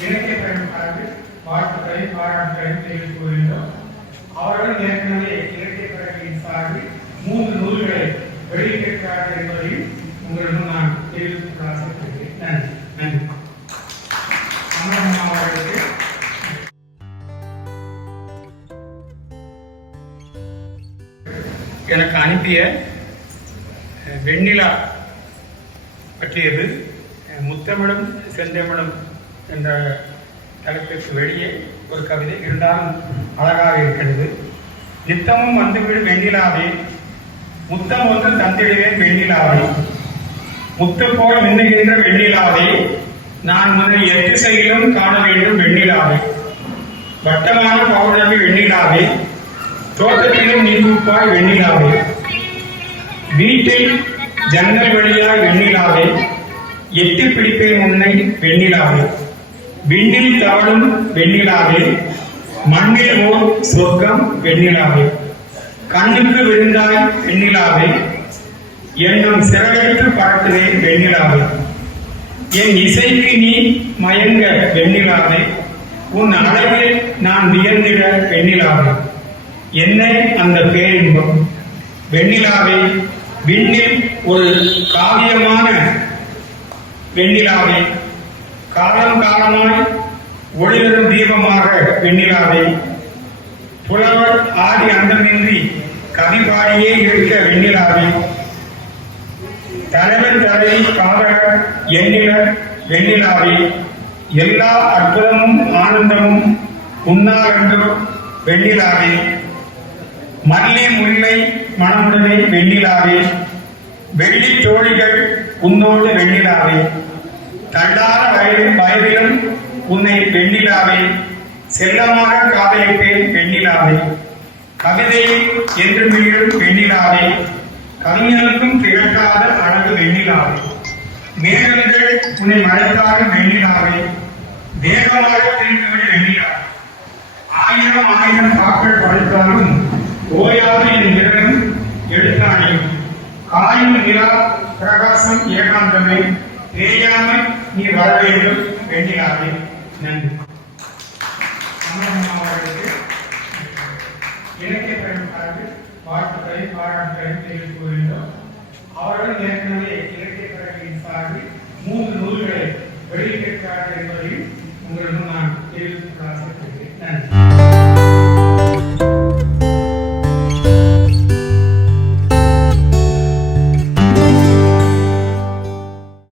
இலக்கிய பயணம் சார்பில் வாழ்த்துக்களை பாராட்டுகளை தெரிவித்துக் கொள்கின்றோம். அவர்கள் ஏற்கனவே இலக்கிய பறவையின் சார்பில் மூன்று நூல்களை வெளியிட்டிருக்கிறார்கள் என்பதையும் உங்களிடம் நான் தெரிவித்துக் கொள்ள ஆசைப்படுகிறேன். நன்றி. நன்றி. அவர்களுக்கு. எனக்கு அனுப்பிய வெண்ணிலா பற்றியது முத்தமிழும் செந்தமிழும் என்ற தலைப்பிற்கு வெளியே ஒரு கவிதை இருந்தாலும் அழகாக இருக்கிறது. நித்தமும் வந்துவிடும் வெண்ணிலாவே முத்தம் ஒன்று தந்திடுவேன் வெண்ணிலாவே. முத்து போல் மின்னுகின்ற வெண்ணிலாவே நான் முன்னை எட்டு செயலும் காண வேண்டும் வெண்ணிலாவே. வட்டமான பௌர்ணமி வெண்ணிலாவே தோட்டத்திலும் நீங்குப்பாய் வெண்ணிலாவே. வீட்டில் ஜன்னல் வழியாய் வெண்ணிலாவே எட்டி பிடிப்பேன் உன்னை வெண்ணிலாவே. விண்ணில் தவழும் வெண்ணிலாவே மண்ணில் ஓர் சொர்க்கம் வெண்ணிலாவே. கண்ணுக்கு விருந்தாய் வெண்ணிலாவே என்னும் சிறகற்று பறக்குதேன் வெண்ணிலாவே. என் இசைக்கு நீ மயங்க வெண்ணிலாவே உன் அழகில் நான் வியந்திட வெண்ணிலாவே. என்ன அந்த பேரின்பம்? வெண்ணிலாவே விண்ணில் ஒரு காவியமான வெண்ணிலாவே. காலம் காலமாய் ஒளிவரும் தீபமாக வெண்ணிலாவை புலவர் ஆதி அந்தமின்றி கவி பாடியே இருக்க வெண்ணிலாவே தலைவன் தலை காதலர் எண்ணிலர் வெண்ணிலாவே எல்லா அற்புதமும் ஆனந்தமும் உண்ணாரென்று வெண்ணிலாவே மல்லி முல்லை மனமுடனே வெண்ணிலாவே வெள்ளி தோழிகள் உன்னோடு வெண்ணிலாவே தண்டார வயது வயதிலும் உன்னை வெண்ணிலாவே செல்லமாக காதலிப்பேன் வெண்ணிலாவே கவிதை என்று மீளும் வெண்ணிலாவே கவிஞனுக்கும் திகட்டாத அழகு வெண்ணிலாவே. மேகங்கள் உன்னை மறைத்தாத வெண்ணிலாவே. வேகமாக திரும்பிவிட வெண்ணிலாவே. ஆயிரம் ஆயிரம் காக்கள் படைத்தாலும் ஓயாது என் விரலும் எழுத்தாணியும் காயும் நிலா பிரகாசம் ஏகாந்தமே. பேயாமை நீ வர வேண்டும் வேண்டினாரே நன்றி அவர்களுக்கு இலக்கிய பயணம் சார்பில் வாழ்த்துக்களை பாராட்டுகளை தெரிவிக்க வேண்டும் அவர்கள் ஏற்கனவே இலக்கிய கழகையின் சார்பில் மூன்று நூல்களை வெளியிட்டிருக்கிறார்கள் என்பதையும் உங்களுக்கு நான் தெரிவித்து ஆசைப்படுகிறேன் நன்றி